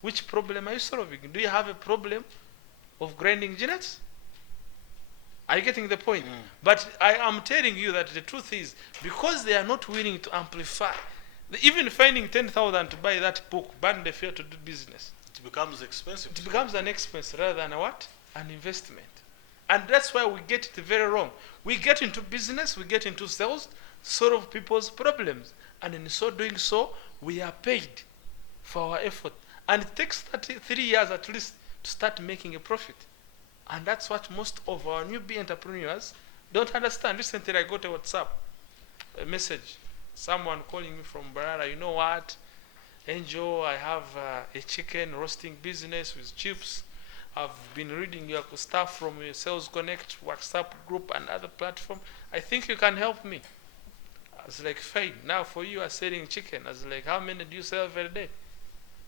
Which problem are you solving? Do you have a problem of grinding genets? Are you getting the point? But I am telling you that the truth is, because they are not willing to amplify, even finding 10,000 to buy that book, burn the fear to do business. It becomes expensive. It becomes an expense rather than a what? An investment. And that's why we get it very wrong. We get into business, we get into sales, solve people's problems. And in so doing so, we are paid for our effort. And it takes 3 years at least to start making a profit. And that's what most of our newbie entrepreneurs don't understand. Recently I got a WhatsApp message. Someone calling me from Barara, you know what? Angel, I have a chicken roasting business with chips. I've been reading your stuff from your Sales Connect WhatsApp group and other platform. I think you can help me. I was like, fine. Now for you are selling chicken. I was like, how many do you sell every day?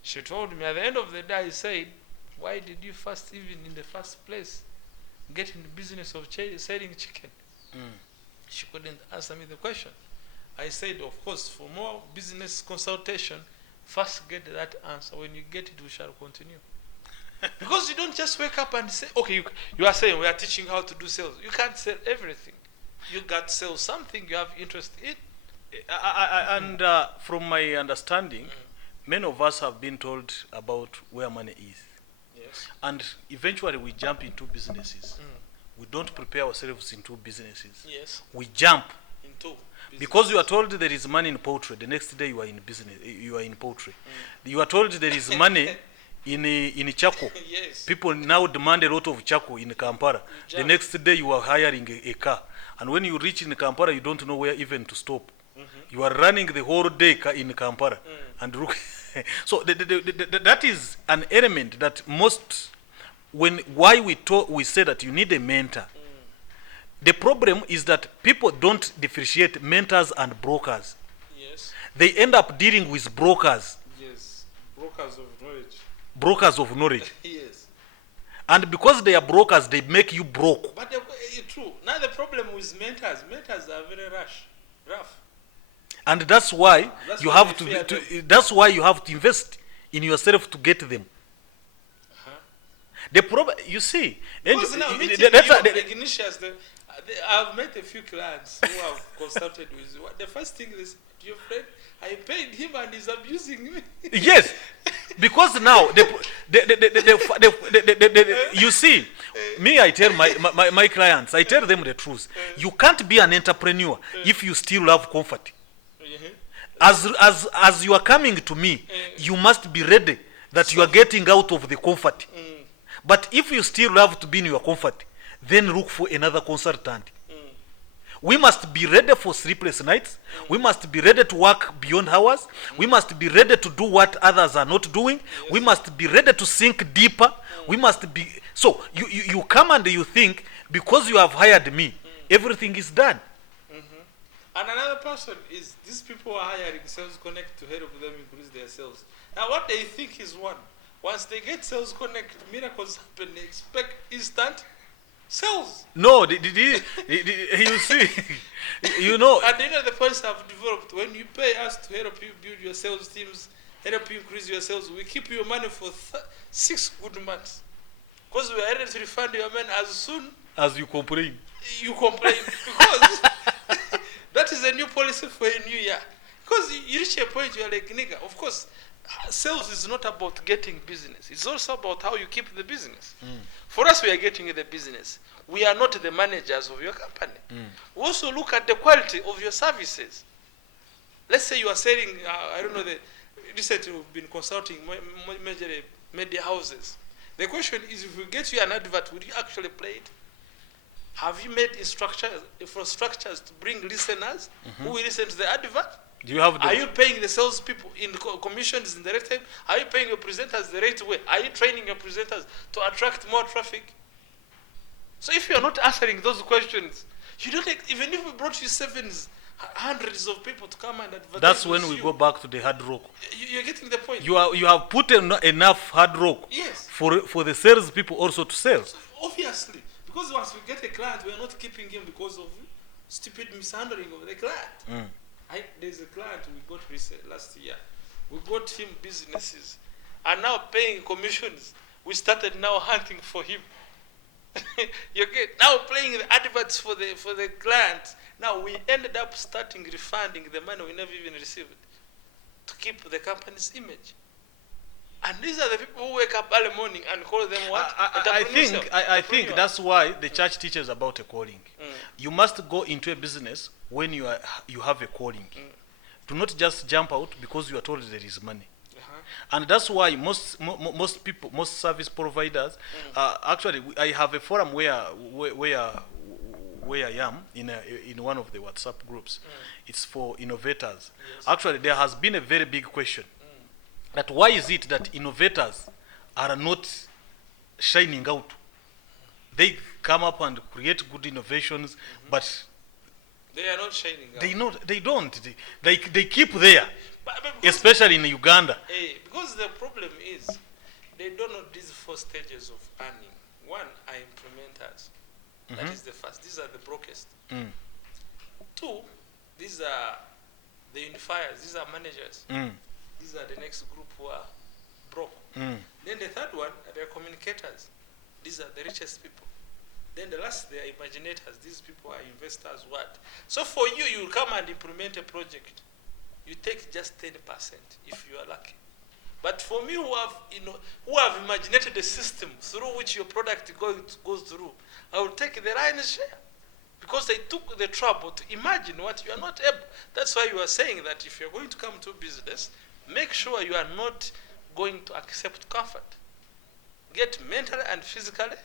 She told me at the end of the day, I said, why did you first, even in the first place, get in the business of selling chicken? She couldn't answer me the question. I said, of course, for more business consultation, first get that answer. When you get it, we shall continue. Because you don't just wake up and say, okay, you are saying we are teaching how to do sales. You can't sell everything. You got to sell something you have interest in. And from my understanding, many of us have been told about where money is. Yes. And eventually we jump into businesses. We don't prepare ourselves into businesses. Yes. We jump. Into Because you are told there is money in poultry, the next day you are in business. You are in poultry. You are told there is money in Chaco. Yes. People now demand a lot of Chaco in Kampala. The next day you are hiring a car. And when you reach in Kampala, you don't know where even to stop. You are running the whole day in Kampala. And look, so that is an element that most, why we say that you need a mentor. The problem is that people don't differentiate mentors and brokers. Yes. They end up dealing with brokers. Yes. Brokers of knowledge. Brokers of knowledge. Yes. And because they are brokers, they make you broke. But it's true. Now the problem with mentors are very rough. And that's why That's you why have they fear to that's why you have to invest in yourself to get them. The problem, you see, Because now I've met a few clients who have consulted with you. The first thing they said, your friend, I paid him and he's abusing me. Yes, because now you see, me, I tell my clients, I tell them the truth. You can't be an entrepreneur if you still love comfort. As you are coming to me, you must be ready that you are getting out of the comfort. But if you still love to be in your comfort, then look for another consultant. We must be ready for sleepless nights. We must be ready to work beyond hours. We must be ready to do what others are not doing. Yes. We must be ready to sink deeper. We must be... So you come and you think, because you have hired me, everything is done. And another person is, these people are hiring Sales Connect to help them increase their sales. Now what they think is one. Once they get Sales Connect, miracles happen. They expect instant sales. No, you see, you know. And the points I've developed, when you pay us to help you build your sales teams, help you increase your sales, we keep your money for 6 good months. Because we are ready to refund your money as soon as you complain. You complain. Because that is a new policy for a new year. Because you reach a point you are like, nigga, of course, sales is not about getting business. It's also about how you keep the business. For us, we are getting the business. We are not the managers of your company. We also look at the quality of your services. Let's say you are selling, I don't know, recently we've been consulting major media houses. The question is, if we get you an advert, would you actually play it? Have you made infrastructures to bring listeners who will listen to the advert? Do you have Are you paying the salespeople in commissions in the right time? Are you paying your presenters the right way? Are you training your presenters to attract more traffic? So if you are not answering those questions, you don't even if we brought you hundreds of people to come and advertise. That's when we go back to the hard rock. You're getting the point. You have put enough hard rock. Yes. For the sales people also to sell. So obviously, because once we get a client, we are not keeping him because of stupid mishandling of the client. There's a client we got last year. We got him businesses. are now paying commissions. We started now hunting for him. You get now playing the adverts for the clients. Now we ended up starting refunding the money we never even received to keep the company's image. And these are the people who wake up early morning and call them what? I think that's why the church teaches about a calling. You must go into a business when you have a calling. Do not just jump out because you are told there is money. And that's why most people, most service providers, actually, I have a forum where I am in one of the WhatsApp groups. It's for innovators. Yes. Actually, there has been a very big question that why is it that innovators are not shining out? They come up and create good innovations, but they are not shining out. They don't. They keep there. But especially in Uganda. Because the problem is, they don't know these 4 stages of earning. One are implementers. That is the first. These are the brokest. 2, these are the unifiers. These are managers. These are the next group who are broke. Then the third one are the communicators. These are the richest people. Then the last, they are imaginators. These people are investors. What? So for you, you will come and implement a project. You take just 10% if you are lucky. But for me, who have imaginated a system through which your product goes through, I will take the lion's share, because I took the trouble to imagine what you are not able. That's why you are saying that if you are going to come to business, make sure you are not going to accept comfort. Get mentally and physically.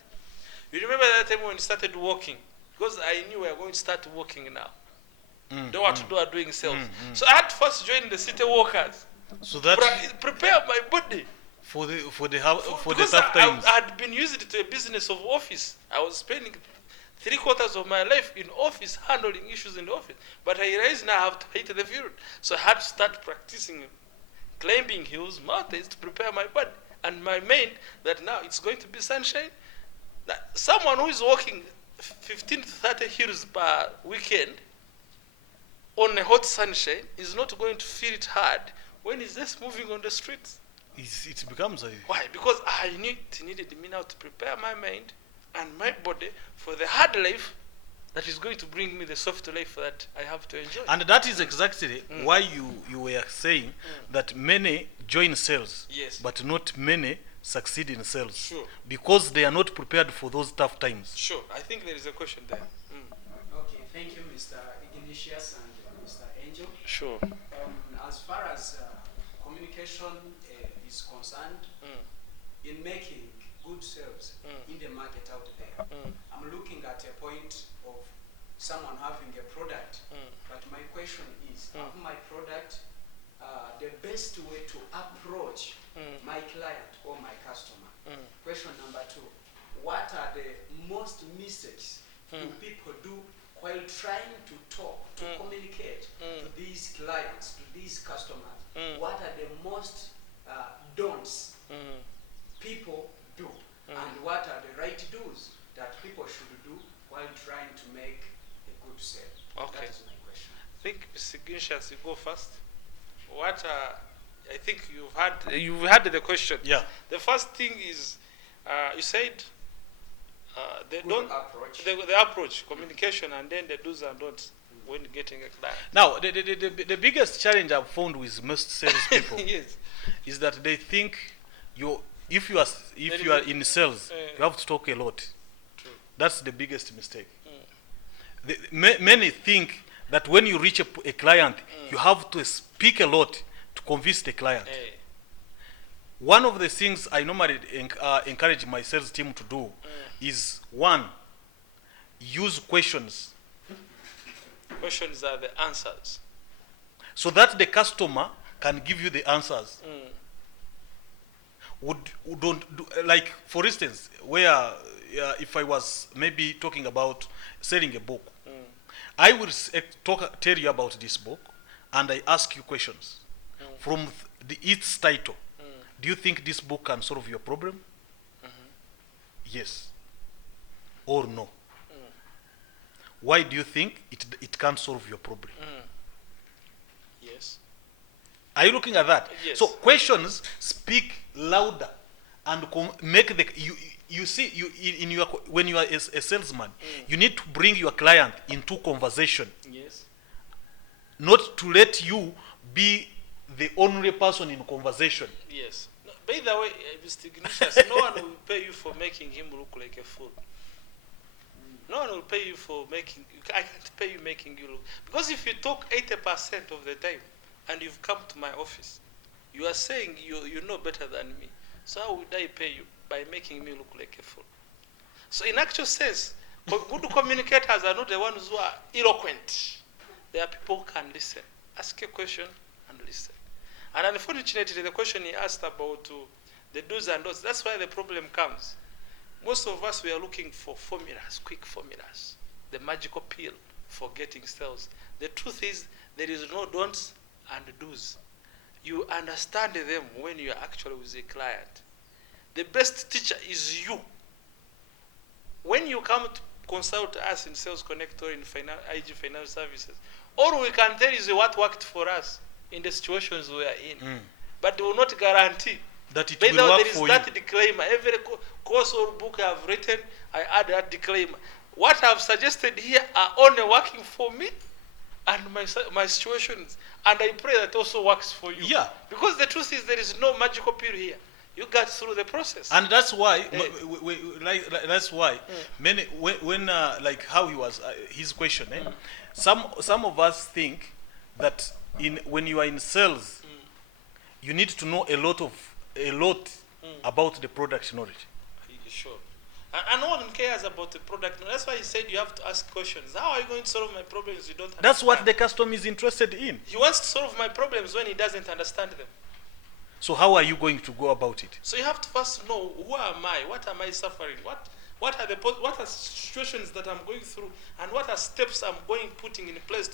You remember that time when we started working, because I knew we were going to start working now. Door to door doing sales. So I had to first join the city workers. So that prepare my body for the tough times. I had been used to a business of office. I was spending 3/4 of my life in office, handling issues in the office. But I realized now I have to hit the field. So I had to start practicing climbing hills, mountains to prepare my body and my mind that now it's going to be sunshine. Now, someone who is walking 15 to 30 hills per weekend on a hot sunshine is not going to feel it hard when he's just moving on the streets. It becomes a... Why? Because I needed me now to prepare my mind and my body for the hard life that is going to bring me the soft life that I have to enjoy. And that is exactly why you were saying that many join sales, yes, but not many succeed in sales. Sure. Because they are not prepared for those tough times. Sure. I think there is a question there. Okay, thank you, Mr. Ignatius and Mr. Angel. Sure. As far as communication is concerned, in making good sales in the market out there, I'm looking at a point of someone having a product, but my question is, of my product, the best way to approach my client or my customer. Question number 2, what are the most mistakes do people do while trying to talk, to communicate to these clients, to these customers? What are the most don'ts people do? And what are the right do's that people should do while trying to make a good sale? Okay. That is my question. I think Mr. Ginshas, you go first. I think you've had the question. Yeah. The first thing is, you said the approach, communication, and then the do's and don'ts when getting a client. Now, the biggest challenge I've found with most salespeople yes, is that they think if you are in sales, you have to talk a lot. True. That's the biggest mistake. Many think that when you reach a client, you have to speak a lot to convince the client. One of the things I normally encourage my sales team to do is, 1, use questions. Questions are the answers. So that the customer can give you the answers. Like, for instance, where if I was maybe talking about selling a book, I will tell you about this book, and I ask you questions. From its title, do you think this book can solve your problem? Yes or no? Why do you think it can't solve your problem? Yes. Are you looking at that? Yes. So questions speak louder and make the you see you in your when you are a salesman, you need to bring your client into conversation, Yes. not to let you be the only person in conversation. Yes. No, by the way, Mr. Ignatius, no one will pay you for making him look like a fool. No one will pay you for making. I can't pay you making you look. Because if you talk 80% of the time, and you've come to my office, you are saying you know better than me. So how would I pay you? By making me look like a fool. So in actual sense, good communicators are not the ones who are eloquent. They are people who can listen. Ask a question and listen. And unfortunately, the question he asked about the do's and don'ts, that's why the problem comes. Most of us, we are looking for formulas, quick formulas, the magical pill for getting sales. The truth is, there is no don'ts and do's. You understand them when you are actually with a client. The best teacher is you. When you come to consult us in Sales Connect or in IG Financial Services, all we can tell is what worked for us in the situations we are in. But we will not guarantee That it by will the way, work there is for that you. disclaimer. Every course or book I have written, I add that disclaimer. What I have suggested here are only working for me and my situations. And I pray that also works for you. Yeah. Because the truth is there is no magical pill here. You got through the process. And that's why, that's why many when like how he was his question. Some of us think that when you are in sales, you need to know a lot about the product knowledge. Sure. And no one cares about the product. That's why he said you have to ask questions. How are you going to solve my problems you don't understand? That's what the customer is interested in. He wants to solve my problems when he doesn't understand them. So how are you going to go about it? So you have to first know, who am I? What am I suffering? What are situations that I'm going through, and what are steps I'm putting in place to